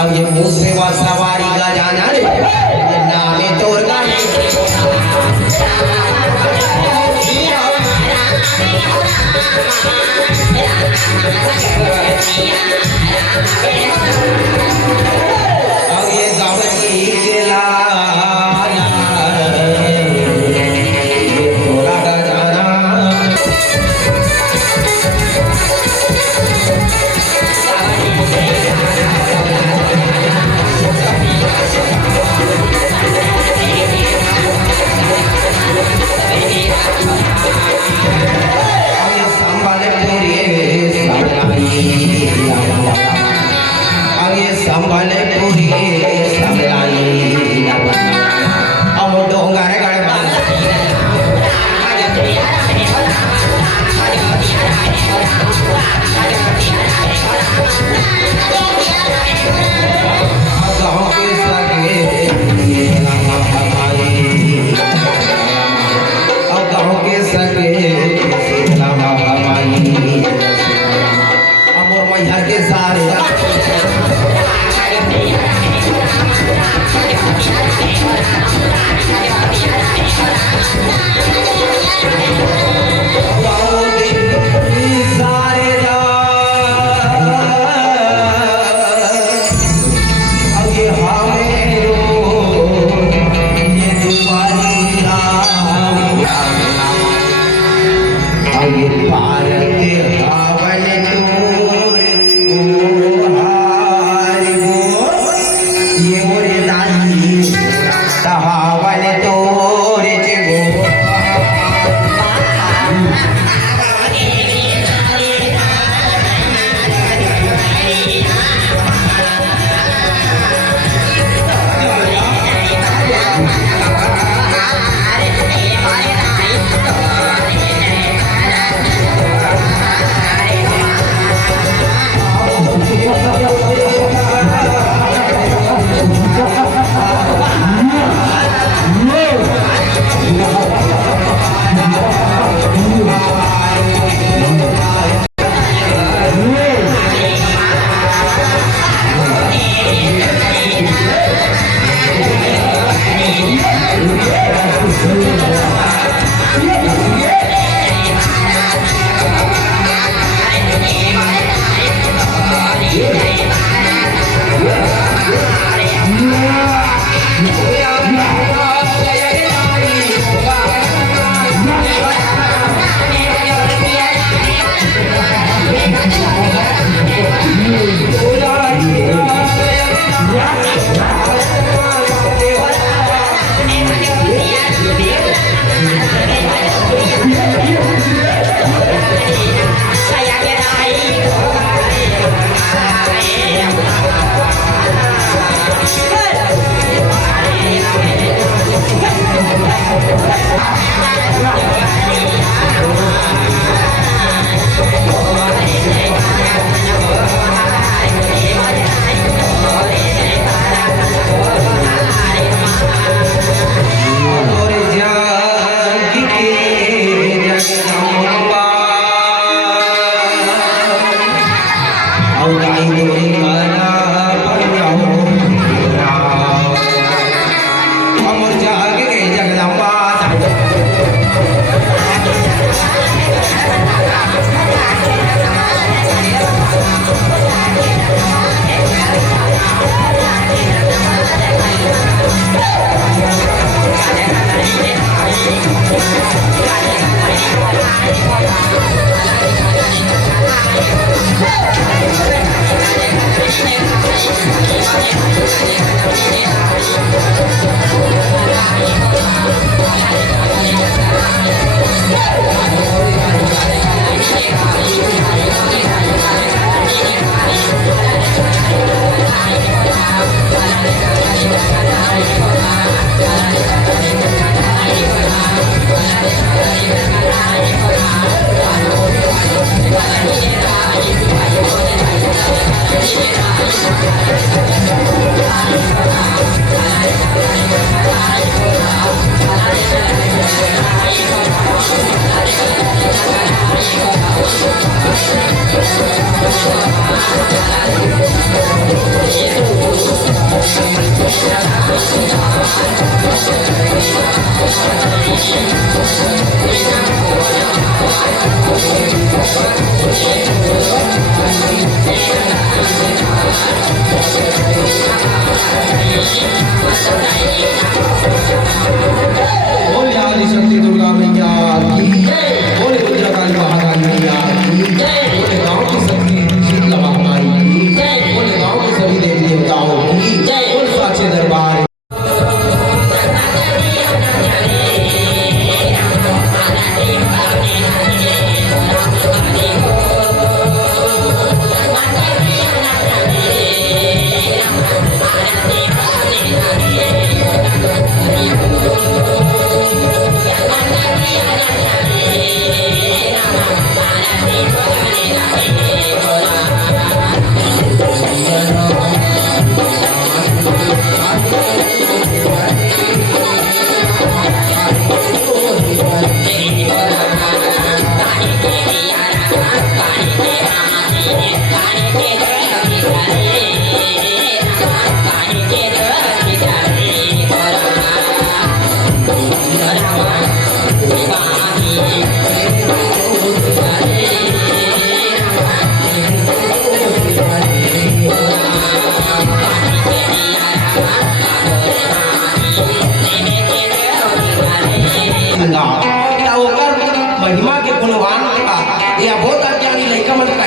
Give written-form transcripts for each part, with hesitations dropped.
अब ये मुंह से सवारी का जाना रे ये नामे तोर का अब ये गावती के लाना ये तोरा का जाना संभाले पूरी संभाली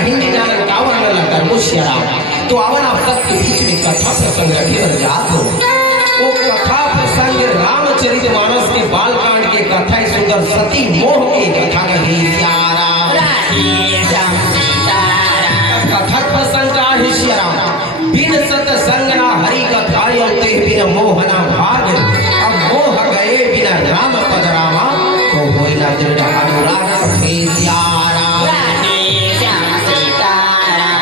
हिंदी जानल कावन में लगता मुशियरा तो आवन आप सबके बीच में कथा प्रसंग रखे जात हो। वो कथा प्रसंग रामचरितमानस के बालकांड के कथा सुंदर सती मोह के कथा कही सियारा कथा प्रसंग का ही सियारा बिन सत्संग ना हरि कथा ते बिन मोहना भाग अब मोह गए बिना राम पद रामा तो होई ना दृढ़ अनुराग थे सियारा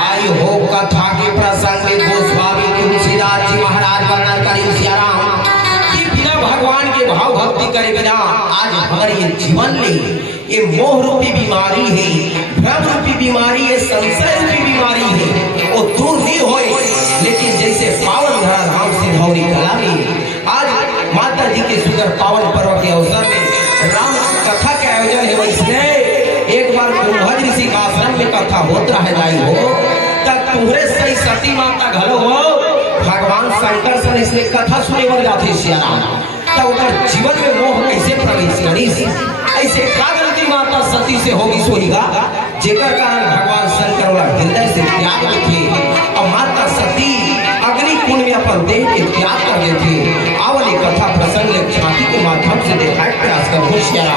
आई हो कथा के प्रसंग में गोस्वामी तुलसीदास जी महाराज वर्णन करी सियारा कि बिना भगवान के भाव भक्ति करे बिना आज हमारे ये जीवन में ये मोह रूपी बीमारी है, भ्रम रूपी बीमारी है, संशय रूपी बीमारी है, वो दूर नहीं होए। लेकिन जैसे पावन धरा धाम सिंधौली कला में आज माता जी के सुंदर पावन पर्व के अवसर में राम कथा के आयोजन है, वैसे एक बार कुंभज ऋषि का आश्रम में कथा होता है लाई हो तब तुम्हारे सही सती माता घलो हो भगवान शंकर से इसलिए कथा सुने बर जाते सियाराम तब उधर जीवन में मोह कैसे प्रवेश करी ऐसे क्या गलती माता सती से होगी सोईगा जेकर कारण भगवान शंकर वाला हृदय से त्याग देते और माता सती अग्नि कुंड में अपन देह के त्याग कर देते। आवली कथा प्रसंग छाती के माध्यम से दिखाए प्रयास कर होशियार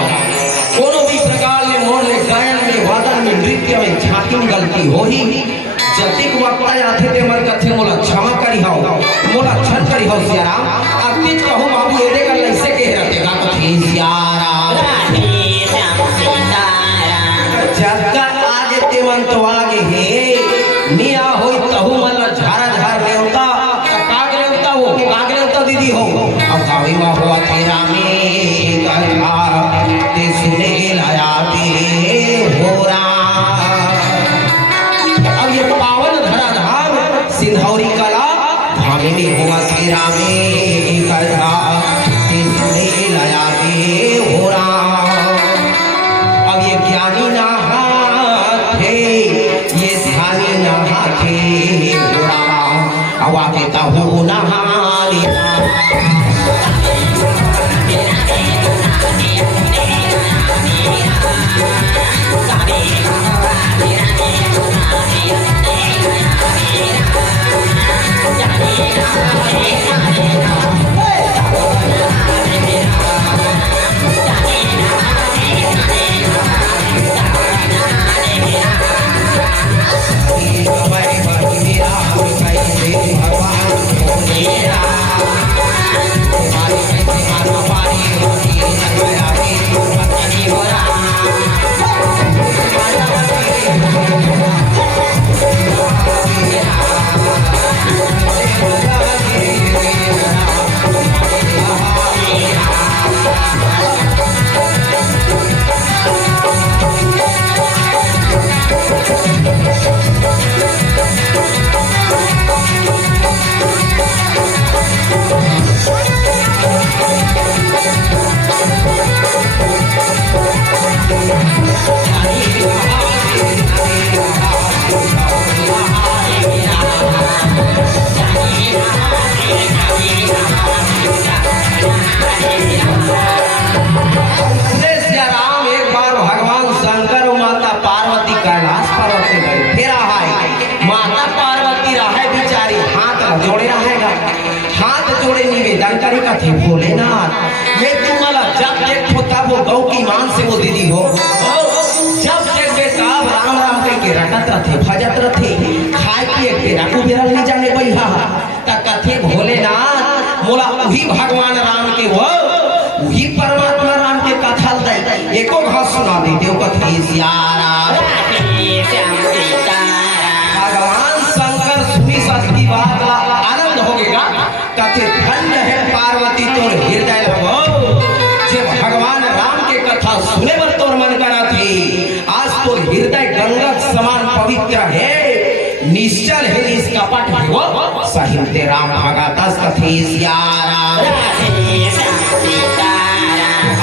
कोनो भी प्रकार में मोह में गायन में वादन में नृत्य में छाती में गलती हो ही जतिक वक्त आते थे मन कथे मोला क्षमा करी हो मोला क्षण करी हो सियाराम अतीत कहूं बाबू ये देकर ऐसे कह रहते का कथे सियाराम जगत आज ते मन तो आगे हे निया होई तहु मन झारा झार देवता काग देवता हो काग देवता दीदी हो अब गावी मा हुआ तेरा में कथा ते सुने लाया ते होरा सिंधौली कला धामे में हुआ तेरा में कथा सुने लाया रे हो अब ये ज्ञानी ना थे ये ध्यानी ना थे हो अब आके तहु नहारी थे भोलेनाथ मैं तुम्हारा जब देख होता वो गौ की मान से वो दीदी हो जब देख बेटा राम राम के रटत रथे भजत रथे खाए पिए के राकू बेरल नहीं जाने बैहा ता कथे भोलेनाथ मोला वही भगवान राम के वो वही परमात्मा राम के कथा दे एको घास सुना दे देव कथे सियारा भगवान शंकर सुनी सती बात आनंद होगेगा कथे धन्य है पार्वती तोर हृदय लगो जे भगवान राम के कथा सुने बर तोर मन करा थी आज तो हृदय गंगा समान पवित्र है निश्चल है निष्कपट है वो साहित्य राम भगतस कथे सियारा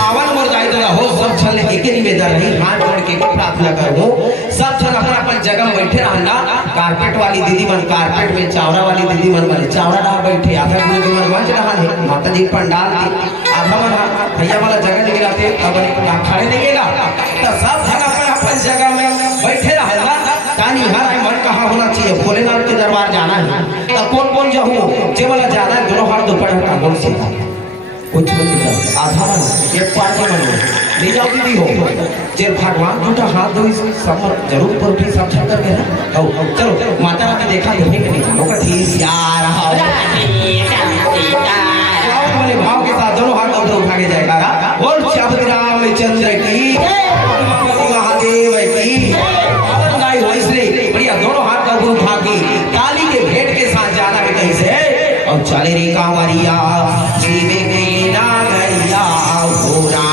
आवन मोर जाई तो हो सब छल एक ही में दर रही हाथ जोड़ के प्रार्थना करो सब छल अपना अपन जगह में बैठे रहना कारपेट वाली दीदी मन कारपेट में चावड़ा वाली दीदी मन वाले चावड़ा डाल बैठे आधा दीदी मन मंच रहा है माता जी पंडाल की आधा मन भैया वाला जगह नहीं गिराते अब खड़े नहीं गेला तो सब जगह अपन अपन जगह में बैठे रहना यानी हर मन कहाँ होना चाहिए, भोलेनाथ के दरबार जाना है तो कौन कौन जाऊँ, जे वाला जाना है दोनों हाथ दोपहर टांगों से कुछ आधा मनो एक पार्टी मनो ले जाओ दीदी हो, जे भगवान दूटा हाथ दो सब जरूर पर सब छक करके ना चलो माता रानी देखा देखने के लिए लोग ठीक यार वाले भाव के साथ दोनों हाथ ऊपर उठा के जाएगा। बोल श्यामती रामचंद्र की, महादेव की गाय हो, इसलिए बढ़िया दोनों हाथ का ऊपर उठा के ताली के भेंट के साथ जाना है कहीं से और चले रे कांवरिया जीवे के नागरिया भोरा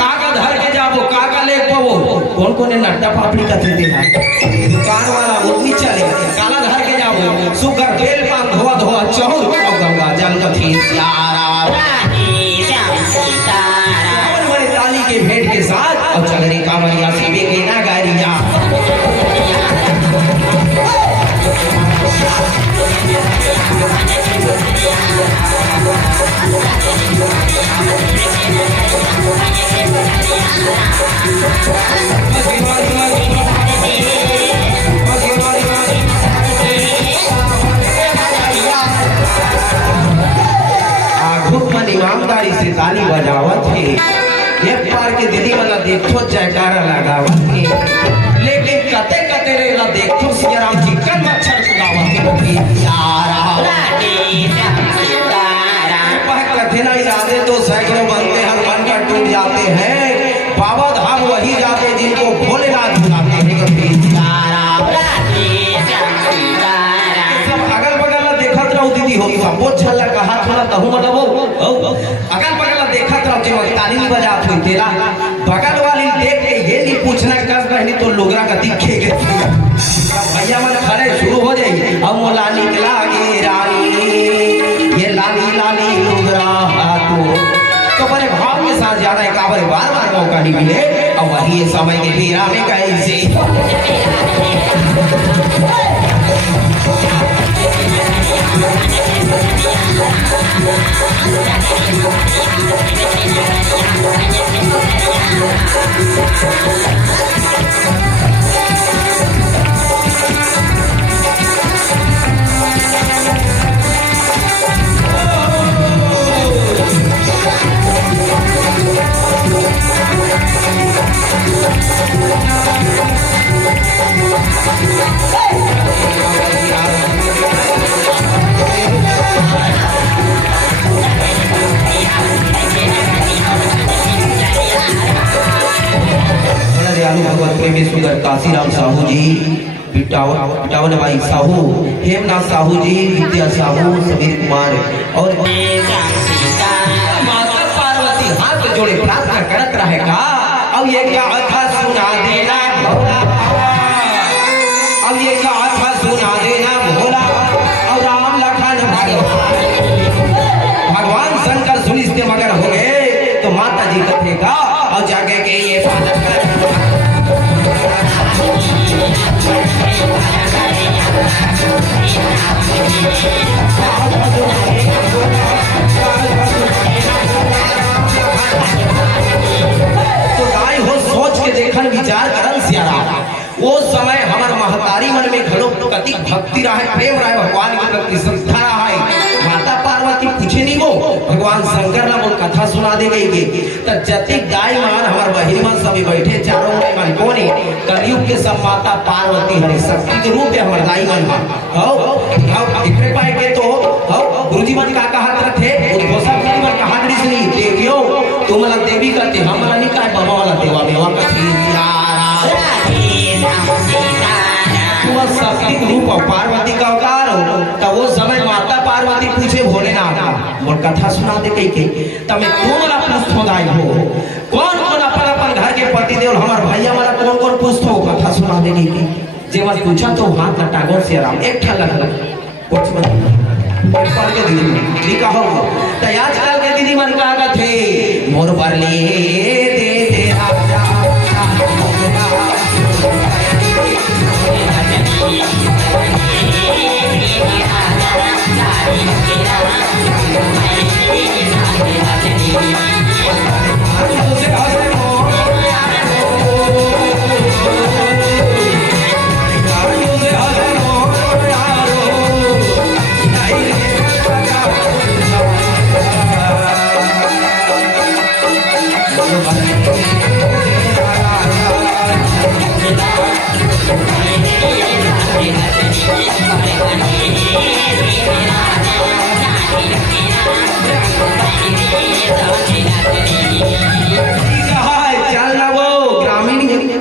काका धर के जाबो काका ले पावो कौन कौन है नट्टा पापड़ी का थे देखा दुकान वाला वो भी चले काला धर के जाबो सुगर बेल पान धोआ धोआ चौर और गंगा जल का थी यारा बड़े ताली के भेंट के साथ और चल रे कांवरिया जीवे के नागरिया ईमानदारी से ताली बजावत है, एक पार के दीदी वाला देखो जयकारा लगावत है, लेकिन कते कते रेला देखो सियाराम जी कल मच्छर सुनावत है यारा कथे ना इरादे तो सैकड़ों बनते हैं, मन का टूट जाते हैं, बाबा धाम वही जाते जिनको भोलेनाथ बुलाते हैं। सब अगल बगल देखत रहो दीदी हो सबो छल्ला कहा थोड़ा तहु मतलब अगल बगल देखत रहो कि ताली नहीं बजात हुई तेरा बगल वाली देख के ये नहीं पूछना कस बहनी तो लोगरा का दिखे गए भैया मन खड़े शुरू हो जाए हम मोला निकला गे रानी ये लाली लाली लोगरा हाथों तो बड़े भाव के साथ जाना है काबर बार बार मौका नहीं मिले और वही समय के बीरा में कैसे काशीराम साहू जी बिटावन भाई साहू हेमनाथ साहू जी विद्या साहू समीर कुमार और माता पार्वती हाथ जोड़े प्रार्थना करत रहेगा अब ये क्या था सुना देना अब ये क्या था सुना देना भोला और राम लखन भगवान शंकर सुनिश्चित मगर हो गए तो माता जी कथेगा और जाके के ये तो दाई हो सोच के देखन विचार करन सियारा वो समय हमार महतारी मन में घड़ो कति भक्ति रहे प्रेम रहे भगवान के प्रति श्रद्धा रहे माता पार्वती पूछे नहीं वो भगवान शंकर ना वो कथा सुना दे गई के त जति गाय मान हमार बहिमा सभी बैठे चारों में मन कोने कलयुग के सब माता पार्वती हरि शक्ति के रूप में हमार दाई मन हां इकरे पाए के तो गुरुजी मन का कहत थे उद्घोषक जी मन कहत ऋषि देवियो तुम मला देवी कहते हमरा नहीं काय बाबा वाला देवा मेवा कथी शक्ति रूप पार्वती का अवतार हो तब वो समय माता पार्वती पूछे भोलेनाथ मोर कथा सुना दे कई के तब मैं कोमला पुष्ट हो दाई हो कौन कौन अपन अपन घर के पति देव हमार भैया वाला कौन कौन पुष्ट हो कथा सुना दे के जे मत पूछा तो हाथ लटागो से राम एक ठा लग कुछ मत पर के दीदी कहो त आजकल के दीदी मन का थे मोर पर ले दे दे राजा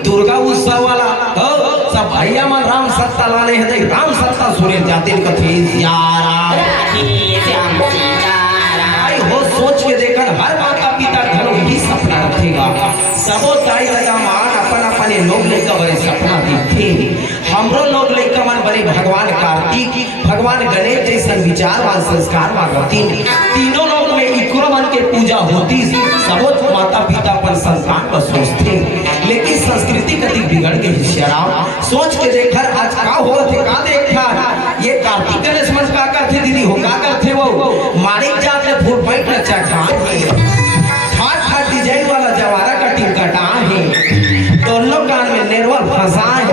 दुर्गा उत्सव वाला हो सब भैया मन राम सत्ता लाने हैं राम सत्ता सुने जाते कथे आई हो सोच के देखकर हर माता पिता घरों ही सपना रखेगा सबो ताई लगा मान अपन अपने लोग लेकर बड़े सपना देखते हमरो लोग लेकर मन बड़े भगवान कार्तिक भगवान गणेश जैसन विचारवान संस्कारवान होती तीनों लोग में इकरो मन के पूजा होती सबो माता पिता पर संतान पर सोचते लेकिन संस्कृति कति बिगड़ के हिस्सेराम सोच के देखकर आज का हुआ थे का देखा ये कार्तिक गणेश मन का करते दीदी हो का करते वो मारिक जात ले फूल पैट रचा खान है ठाट ठाट डिजाइन वाला जवारा कटिंग कटा है दोनों कान में नेरवल फंसा है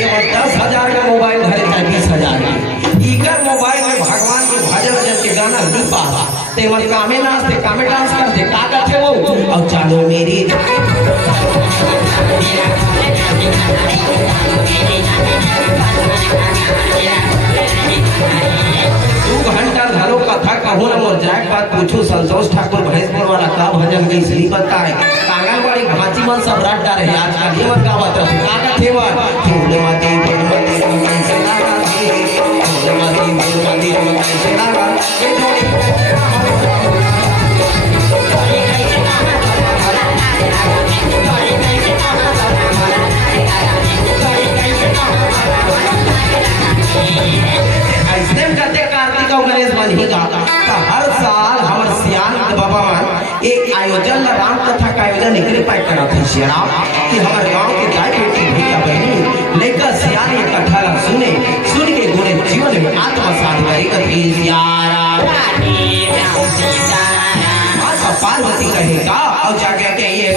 ये 10,000 का मोबाइल धरे था 20,000 इकर मोबाइल में भगवान के भजन भजन के गाना नहीं पास ते मन कामे नाचते कामे डांस करते का करते वो और चलो मेरी 2 घंटा घरों कथा कहूँ न मोर जाए बात पूछू संतोष ठाकुर भैंसपुर वाला का भजन की इसलिए बताए कांगनवाड़ी भांची मन सब रट डाले आजकल ये मन का बात है का थे वो फूल माती कैसे लगा फूल माती कैसे लगा ये जोड़ी ऐसे करते कार्तिक और गणेश मन ही का तो हर साल हमारे सियान बाबा मन एक आयोजन राम कथा का आयोजन निकले पाए करा थे श्याम कि हमारे गांव के गाय बेटी भैया बहनी लेकर सियान इकट्ठा सुने सुन के गुणे जीवन में आत्मा साधगारी कथी माता पार्वती कहेगा और जाके के ये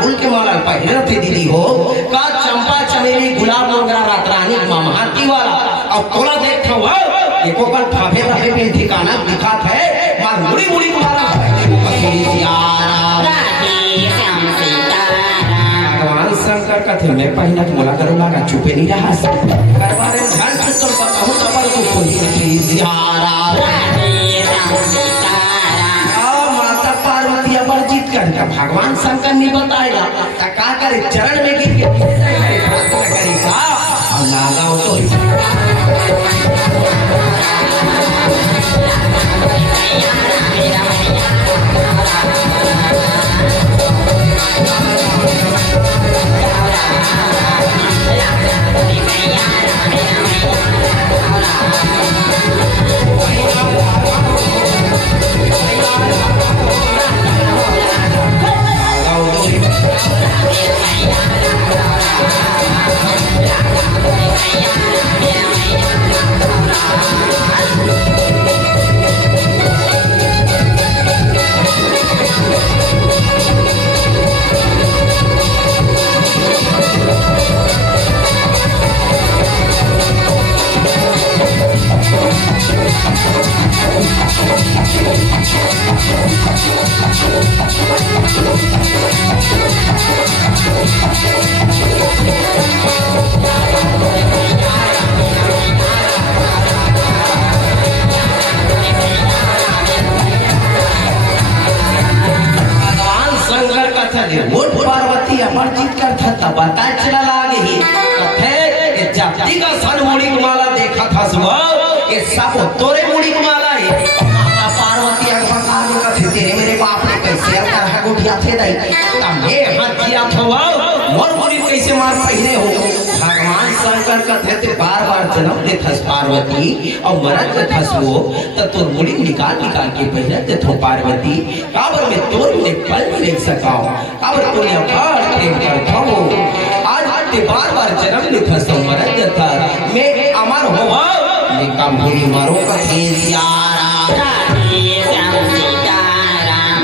फूल के माला पहले रखे दीदी हो का चंपा चमेली गुलाब मोगरा रात रानी महाती वाला अब थोड़ा देखो एको कल फाफे फाफे पे ठिकाना दिखात है मार मुड़ी मुड़ी मारा भगवान शंकर कथे में पहिना मोला करो लगा चुपे नहीं रहा करवारे ध्यान कीर्तन पर बहुत अपर को कोई सियारा का भगवान शंकर ने बताएगा का करे चरण में गिर के प्रार्थना करेगा और नागाओ बता चला लागे कथे जाति का सन मुड़ी माला देखा था सुबह ये सब तोरे मुड़ी माला है माता पार्वती अवतार में कथे तेरे मेरे बाप ने कैसे अवतार है गुठिया थे दई तमे हाथ किया था मोर मुड़ी कैसे मार पहले हो भगवान शंकर कथे ते बार बार जन्म ले थस पार्वती और मरत ले थस वो तो तोर मुड़ी निकाल के पहले ते थो पार्वती काबर में तोर ने पल नहीं देख सकाओ काबर तोने अपार प्रेम करता हो आज ते बार बार जन्म ले थस मरत ले था मैं अमर हो लेकिन मेरी मरो का यारा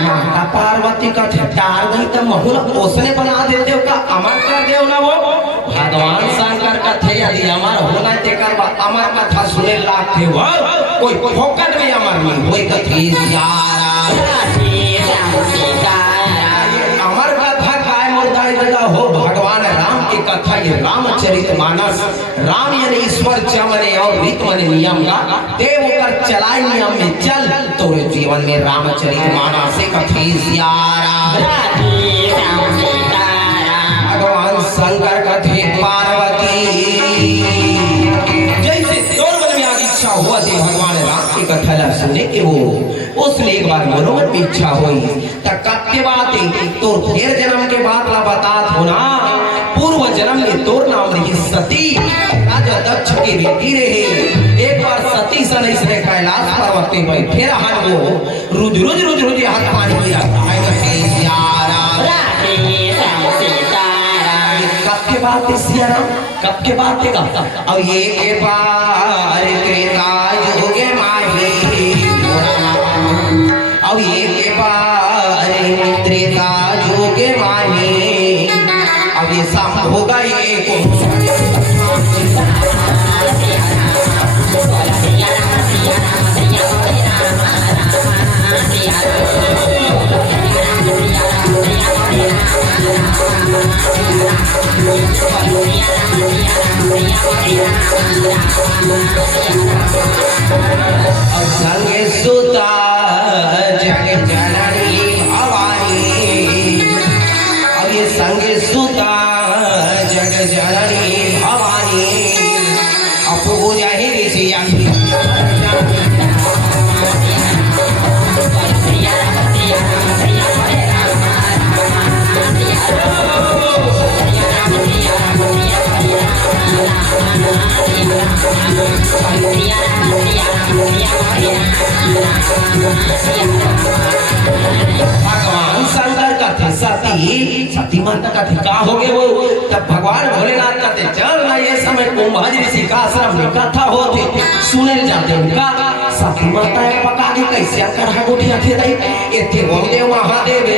माता पार्वती का ठटार नहीं तो महुल ओसने बना देते हो का अमर कर देव ना वो भगवान शंकर का थे यदि अमर होना ते कर अमर कथा सुने लाग थे वो कोई फोकट में अमर नहीं कोई कथे यारा अमर कथा काय मुर्दाई जगह हो भगवान राम की कथा ये रामचरितमानस राम यानी ईश्वर चमने और रीत मने नियम का देव कर चलाई नियम में चल तोरे जीवन में रामचरितमानस से कथे यारा भगवान शंकर का थे पार्वती जैसे तोर मन में आगे इच्छा हुआ थी भगवान राम की कथा सुनने के वो उसने एक बार मनोमन में इच्छा हुई तक कत्ते बातें तो फिर जन्म के बाद ला बतात होना पूर्व जन्म में तोर नाम रही सती राजा दक्ष की बेटी रहे एक बार सती सन इसने कैलाश पर्वत पे बैठ फिर हन वो रुज हाथ पानी गिरा कब के बाद सियारा कब के बाद देगा अब ये के बार त्रेता युगे माही अब ये के बार त्रेता युगे माही अब ये सब होगा ये संगे सुता जग जननी भवानी अब ये संगे सुता जग जननी भवानी अब पूजा ही ऋषि भगवान शंकर का थे सती माता का थे का हो गए वो तब भगवान भोलेनाथ का थे चल ना ये समय कुंभज ऋषि का आश्रम में कथा होते सुने जाते उनका सती माता पका के कैसे कर गोठिया थे दई एथे देव महादेव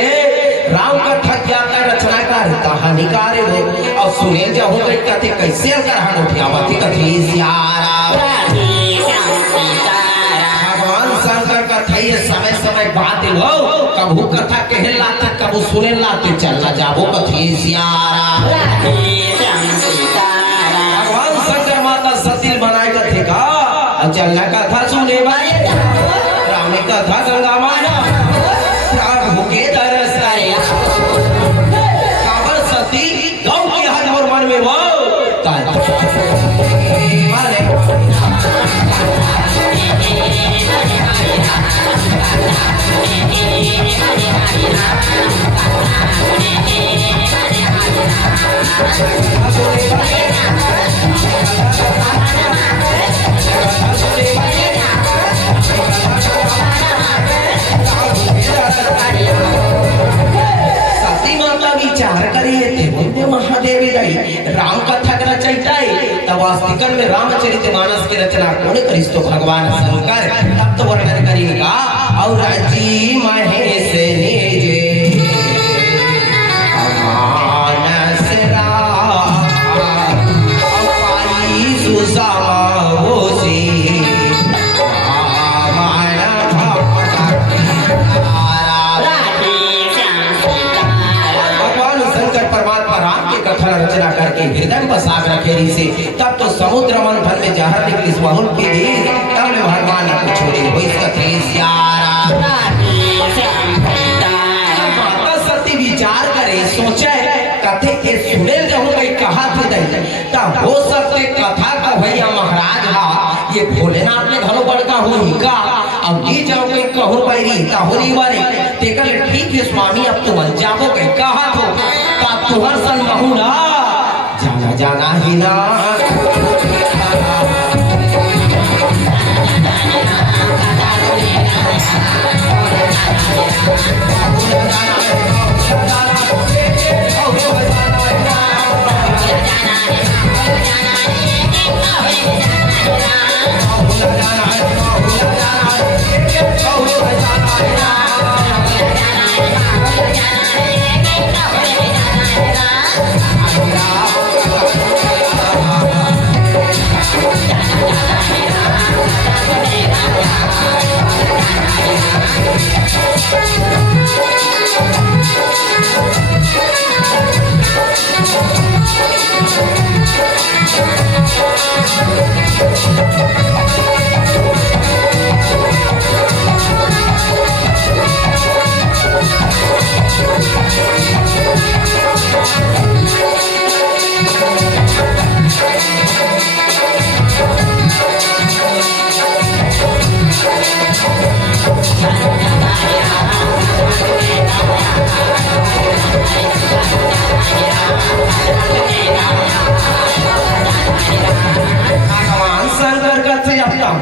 राम का थक जाता रचना कर कहानीकार हो और सुने जाओ गई कथे कैसे कर गोठिया बाती कथे यारा भगवान शंकर का थे ये समय बात हो कबू कथा कहे लाते कबू सुने लाते चलना जाबो कथे यारा भगवान शंकर माता सती बनाए कथे का और चलना कथा सुने भाई राम कथा गंगा माया प्रभु के दरस काबर सती गौ के हाथ और मन में वो सती माता विचार करिए थे महादेव राम कथा का रचयिता तब वास्तविकन में रामचरितमानस की रचना कौन करिस तो भगवान शंकर तब तो वर्णन करेगा और जी महेश निजे मानस राई सुसावोसी रचना करके हृदय में बसा रखे से तब तो समुद्र मंथन में जहर निकली बहुल की दी तब ने भगवान को छोड़ी हो इसका माता सती विचार करे सोचे कथे के सुने जाऊं भाई कहा थे दई तब हो सकते कथा का भैया महाराज हा ये भोलेनाथ ने घरों बड़का हो ही का अब ये जाओ कोई कहूं भाई रीता होनी वाली तेकल ठीक है स्वामी अब तुम जाओ कहीं कहा तो तुहर सन बहुना जाना ही ना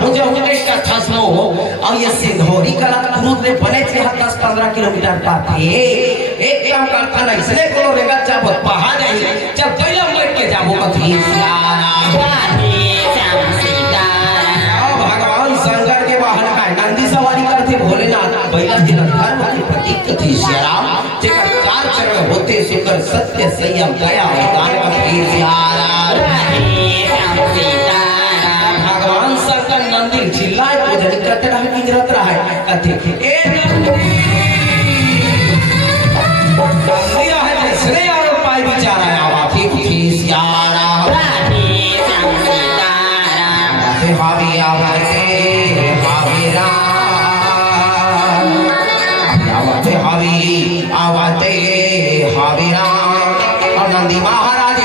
मुझे उनके कथा सुनो और ये सिंधौरी कला क्रूज में बने थे 10-15 किलोमीटर पर थे एक काम करता ना इसने कोनो रेगा चाबो पहा जाई चल पहले बैठ के जाबो कथी भगवान शंकर के वाहन का नंदी सवारी करते भोलेनाथ बैला के धर्म के प्रतीक कथी सियाराम जेकर 4 चरण होते सुकर सत्य संयम दया दान कथी भगवान शंकर नंदी चिल्लाए पूजन करते रहे इंद्रत रहे कथी ए नंदी रहे जिसने और पाई बेचारा आवा ठीक सियारा हावी आवते हावी राम आवते हावी राम और नंदी महाराज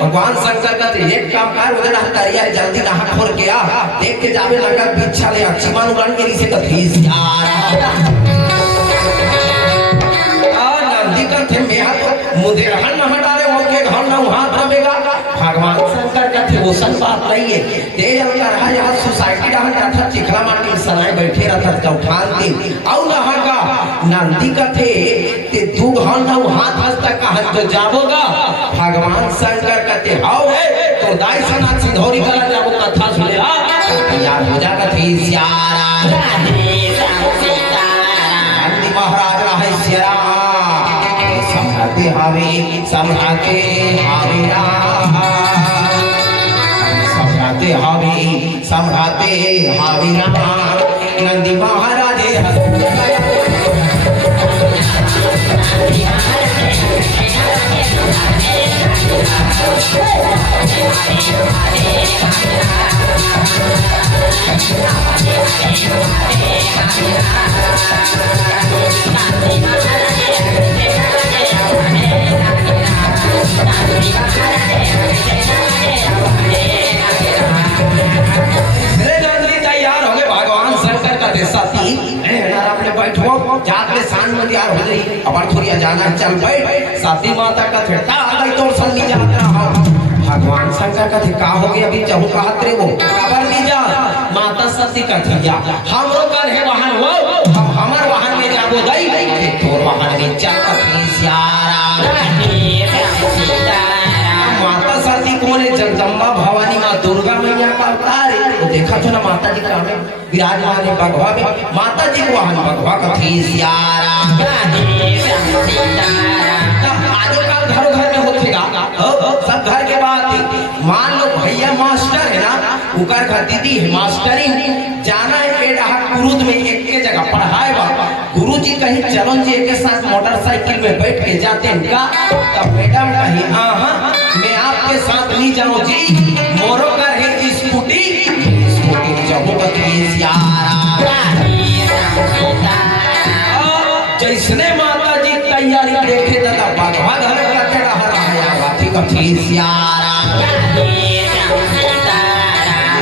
भगवान शंकर का एक काम कर उधर हतारिया जल्दी नहा खोल के आ देख के जावे लगा पीछा ले अक्षमान उड़न के नीचे का फीस यार आ नंदी का थे में हाथ मुझे रहन न हटारे हो के घर न हाथ रवेगा भगवान शंकर का थे ओसन बात नहीं है तेज का रहा यहां सोसाइटी रहन था चिखला माटी सनाए बैठे रहता का उठान के और नहा का नंदी का थे ते दू घर न हाथ हंसता कहां तो जाबोगा भगवान शंकर कहते हाउ है तो दाई सना सिंधौरी कला जाबो कथा सुने आ यार हो जा कथी सियारा नंदी महाराज रहे सियारा समझाते हावे हावे नंदी महाराज तैयार हो गई अब थोड़ी जाना चल बैठ साथी माता का ठेटा आ गई तो सन्नी जाता हो भगवान शंकर का का हो गया अभी चहु का हाथ रे वो खबर दी जा माता सती का थिया हमरो कर है वाहन हो हम हमर वाहन में जाबो दई तोर वाहन में चल का सियारा माता सती कोने जगदम्बा भवानी मां दुर्गा मैया का अवतार है तो देखा तो ना माता जी का में विराजमान है भगवा में माता जी को वाहन भगवा का सियारा आजो काल घर घर में होतेगा सब घर के बात मान लो भैया मास्टर है ना उकर घर दीदी है मास्टरी जाना है के रहा कुरुद में एक के जगह पढ़ाए बा गुरुजी कहीं चलन जी के साथ मोटरसाइकिल में बैठ के जाते हैं का तब मैडम कहीं हां मैं आपके साथ नहीं जाऊं जी मोरो कर है स्कूटी जाऊं का सियारा जैसने माता जी तैयारी देखे तथा भगवान घर का चढ़ा रहा बाती का सियारा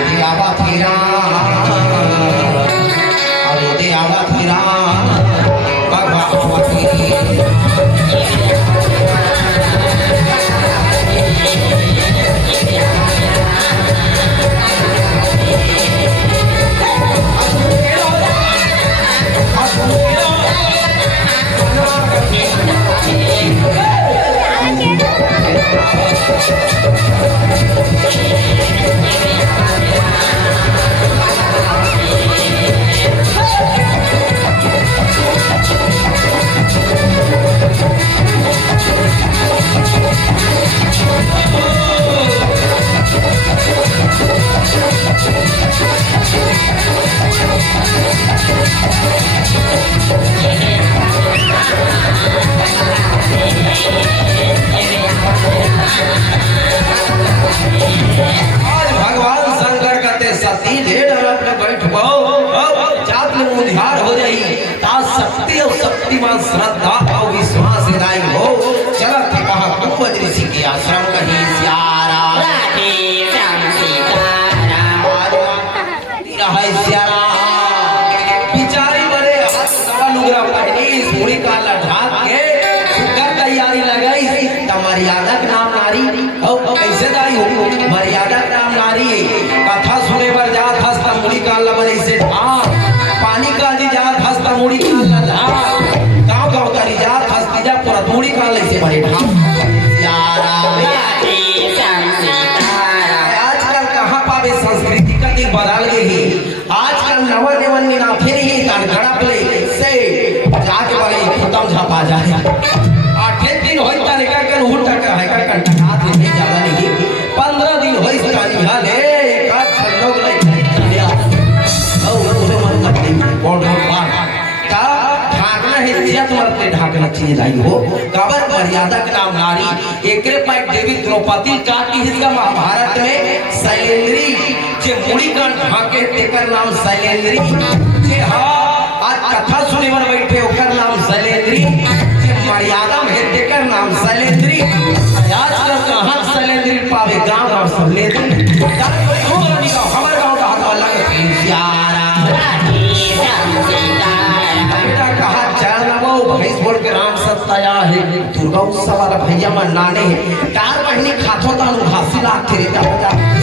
दे आवा तेरा अरे दे आवा तेरा भगवान तेरी Thank you. चीज लाई हो काबर मर्यादा के नाम नारी एकरे पाई देवी द्रौपदी का की हिस्सा महाभारत में शैलेंद्री जे मुड़ी कान ढाके तेकर नाम शैलेंद्री जे हां आज कथा सुने बर बैठे ओकर नाम शैलेंद्री जे मर्यादा में तेकर नाम शैलेंद्री आज कर कहां शैलेंद्री पावे गांव और शैलेंद्री हमर गांव का हाथ अलग प्यारा बेटा कहा चल नमो भैंस बोल के राम सत्ताया है दुर्गा उत्सव वाला भैया मन नाने चार महीने खाथो तानु घासी ला थे रे जा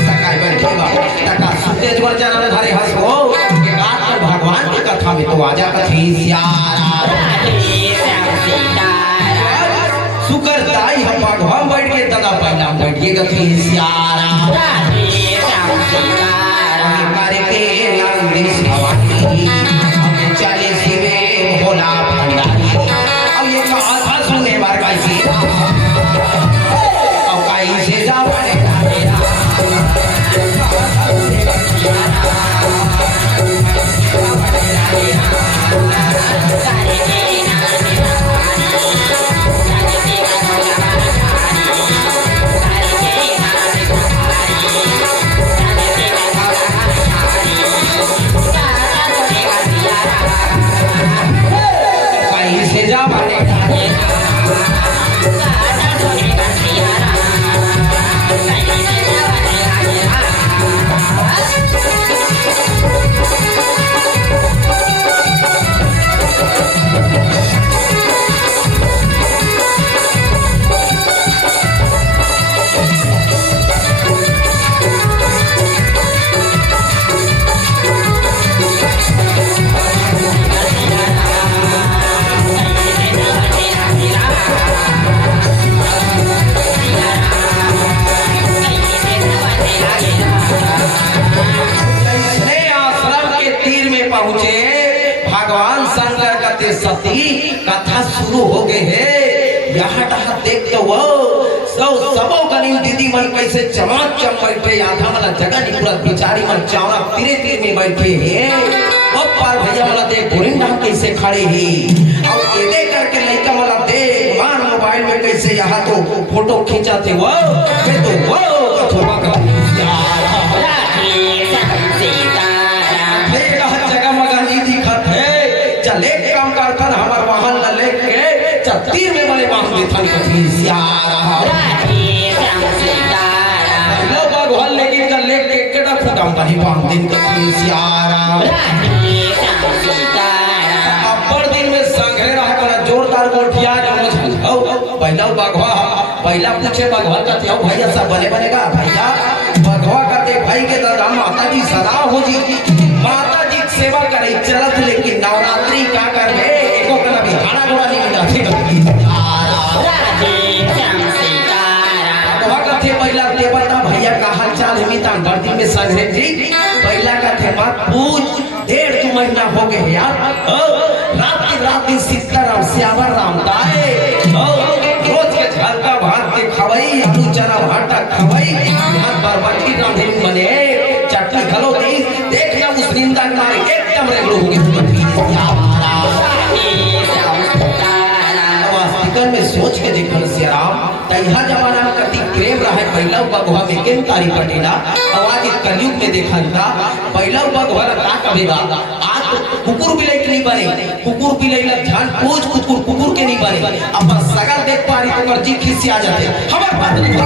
सकाय बैठेगा टका सुतेज वर जाना धारे हंसो के गात पर भगवान की कथा में तो आजा कथी सियारा सुकर दाई हम भगवान बैठ के दादा पहला बैठ के कथी सियारा करके नंदिस भवानी हमें चले शिवे भोला भंडारी अब ये कथा सुनने बार कैसे अब कैसे जा पड़ेगा कैसे जा पड़ेगा भगवान शंकर कते सती कथा शुरू हो गए है यहाँ देख तो वो सबो गनिन दीदी मन कैसे चमाचम बैठे आधा वाला जगह निकला बिचारी मन चावड़ा तीरे तीर में बैठे हैं वो पार भैया वाला देख बोरिंग नाम कैसे खड़े हैं और ये देख करके लड़का वाला देख मार मोबाइल में कैसे यहाँ तो फोटो खींचाते वो फिर तो वो कथोबा का चले काम करता हमार वाहन ल लेके तीर में बने बांध दे थन कथी सियारा लो भगवान लेके चल लेके केटा फुटाम बनी बांध दिन कथी सियारा अपर दिन में संघरे रह कर जोरदार गोठिया जम हो पहला भगवा पहला पूछे भगवा का त्यो भैया सब बने बनेगा भैया भगवा का ते भाई के दादा माता जी सदा हो जी माता जी सेवा करे चलत लेकिन नवरात्रि का कर है एको कला भी हाड़ा घोड़ा नहीं मिला थे कथे पहला देवता भैया का हाल चाल हिमिता बर्दी में संघे जी पहला का थे मत पूछ 1.5 महीना हो गए यार रात सीताराम श्यावर राम दाए रोज के झलका भात के खवई आलू चना भाटा खवई हाथ बरबटी रांधे बने चटनी खलो दी देखना उस निंदा मारे एकदम रेगलो हो गए वास्तविकन में सोच के देखल सियाराम तैहा जमाना में कति प्रेम रहे पहला बगवा में केन तारी पटेला आवाज कलयुग में देखल था पहला बगवा का कहेगा आज कुकुर बिलाई नहीं बने कुकुर बिलाई ला ध्यान पूछ कुकुर के नहीं बने अब सगल देख पारी तो कर जी खिसिया जाते हमर बात नहीं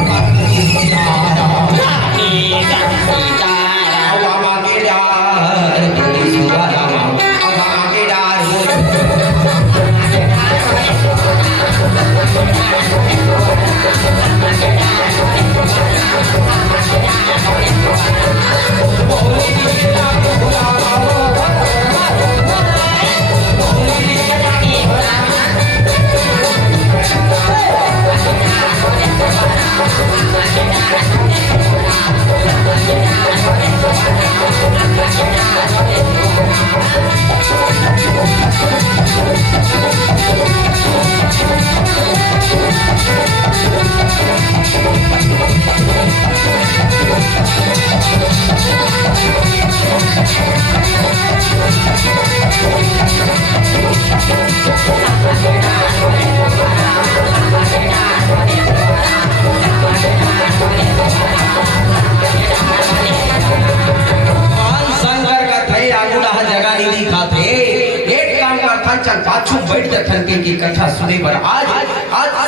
पाछू बैठ जखन की कथा सुने बर आज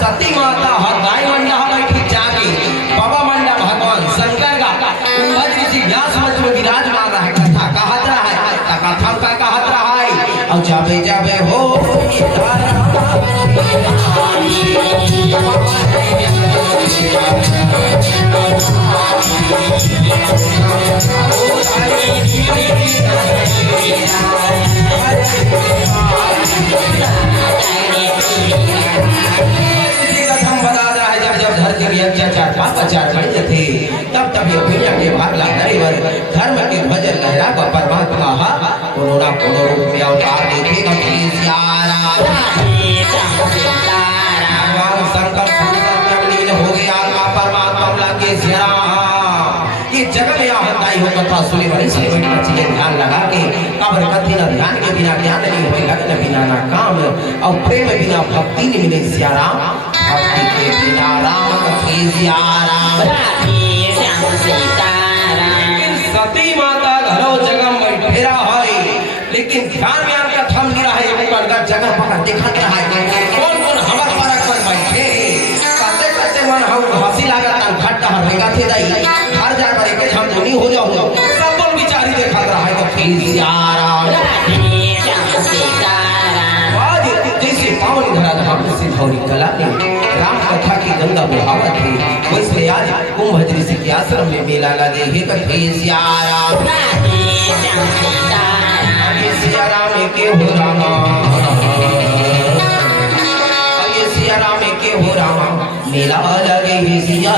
सती माता हर गाय मंडा बैठी जाके बाबा मंडा भगवान शंकर का आज किसी व्यास मंच में विराजमान रहा कथा कहत रहा है कथा का कहत रहा है और जाबे जाबे हो तब ये दुनिया के भागला नरेवर धर्म के ध्वज लहरा व परमात्मा कोरोना कोनो रूप में अवतार देखेगा भगवान शंकर लीन हो गया आत्मा परमात्मा लागे ये जगत में आहताई हो कथा सुने बड़ी से बैठना चाहिए ध्यान लगा के कबर कथी न ध्यान के बिना ज्ञान नहीं होए लगन बिना ना काम और प्रेम बिना भक्ति नहीं मिले सियाराम भक्ति के बिना राम कथी सियाराम राधे श्याम सीताराम सती माता घरों जगह में फेरा है लेकिन ध्यान में आकर थम गिरा है ऊपर का जगह पकड़ दिखत रहा है कौन कौन हमर परक पर बैठे करते करते मन हम हंसी लागत तन घट हरेगा थे दई घर जा कर के हम धोनी हो जाओ सब बोल विचारी देखत रहा है तो फिर सियाराम राधे श्याम सीताराम आज जैसे पावन धरा धाम से धौरी कला ने राम कथा की गंगा बहावत है वैसे आज कुंभ ऋषि के आश्रम में मेला लगे है तो फिर सियाराम राधे श्याम सीताराम सियाराम के हो रामा ये सियाराम के हो रामा मेला लगे है सिया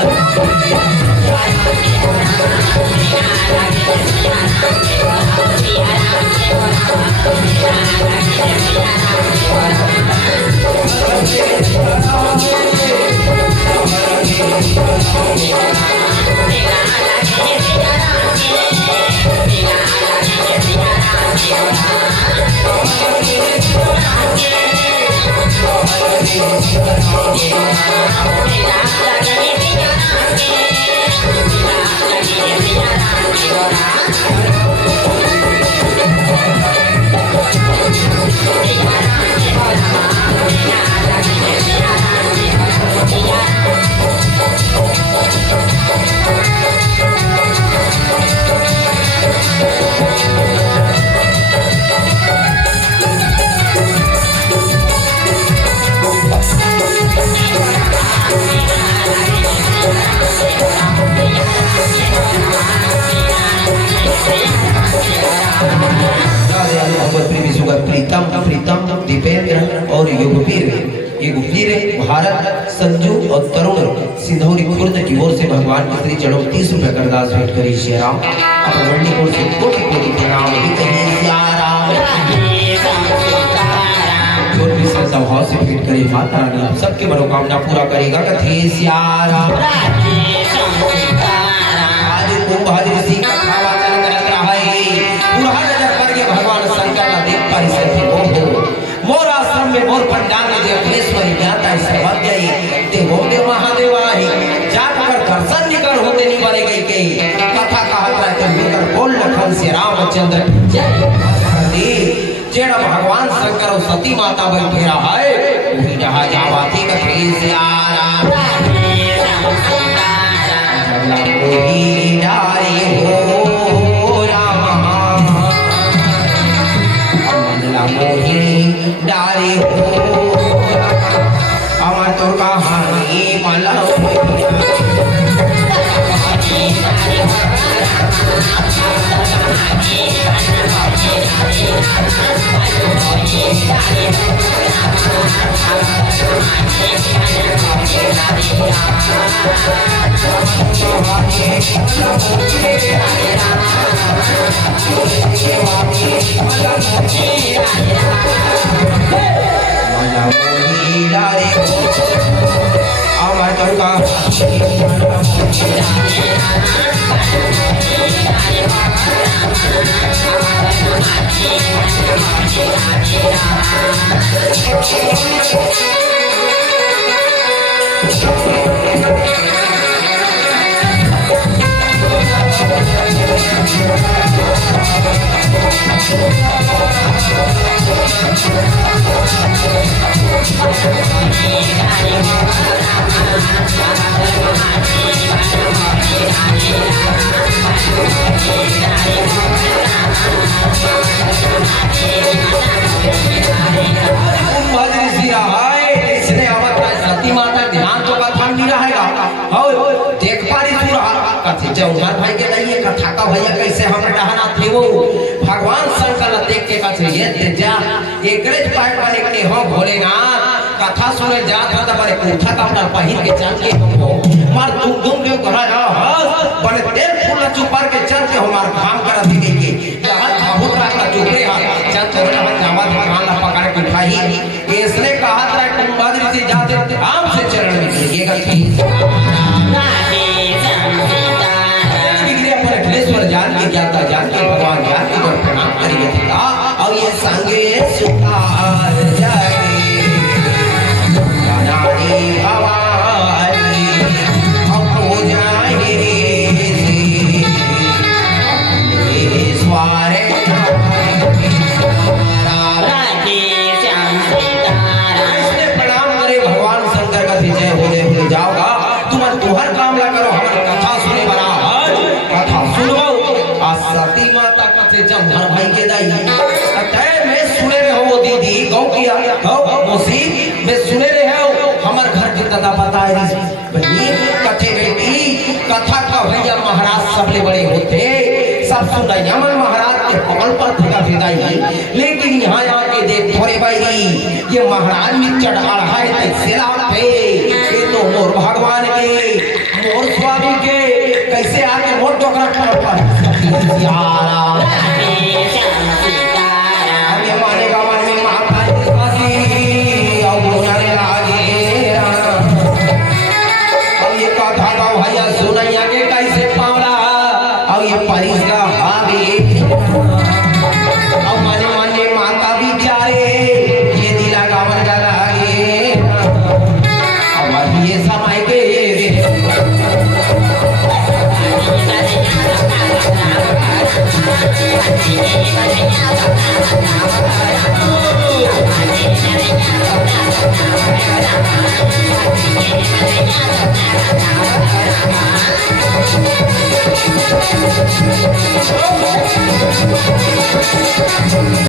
प्रीतम प्रीतम दीपेंद्र और युगवीर भारत संजू और तरुण सिंधौरी खुर्द की ओर से भगवान के श्री चढ़ो 30 रुपए का अरदास भेंट करी श्याम अपन मंडी को से कोटि कोटि प्रणाम जो भी श्रद्धा भाव से भेंट करे माता रानी आप सबके मनोकामना पूरा करेगा कथे सियाराम आज कुंभ ऋषि का वाचन करत रहा है पूरा नजर करके भगवान शंकर का देख पर से मोर आश्रम में मोर पंडाल में अखिलेश्वरी ज्ञाता इसे बन गई ते बोले महादेव आई जाकर दर्शन निकल होते नहीं बने गई के कथा कहत रहा तो लेकर बोल लखन से रामचंद्र जय जेड़ा भगवान शंकर और सती माता बैठे रहा है वही जहां जावाती कथे से आराम मोही डारे हो रामा मंडला मोही डारे हो अमर तो कहानी माला Thank you. जौहर भाई के नहीं कथा का भैया कैसे हम डहना थे वो भगवान शंकर देख के कथे ये जा एकरे पाए बने के हो भोलेनाथ कथा सुने जात था बड़े कोठा का अपना पहिर के चल के हो मार तुम के कहा ना बड़े तेल फूल चुपार के चल के हमार काम करा दी के जहां बहुत रखना चुपरे हाथ चल तोरा हम जावा भगवान ला पकड़ के उठाई इसने कहा था कुंभाद्री से जाते आम से चरण में ये गलती जान के ज्ञाता जान के भगवान ज्ञान के जब प्रणाम करिए थे और ये संगे सुखार जाए जाने हवारी हम हो जाए स्वारे प्रणाम करे भगवान शंकर का विजय हो जाओगा तुम्हार काम ला करो हमारी कथा सुने बना कथा सुनो सती माता कथे जमहर भाई के दाई अतः मैं सुने रहे हो दीदी गौ किया गौ मौसी मैं सुने रहे हो हमार घर के कथा बताए बनी कथे बेटी कथा का भैया महाराज सबले बड़े होते सब सुना यमन महाराज के पकड़ पर थका विदाई लेकिन यहाँ आके देख थोड़े भाई ये महाराज में चढ़ा है कैसे लाते ये तो मोर भगवान के मोर स्वामी के कैसे आके मोर टोकरा पर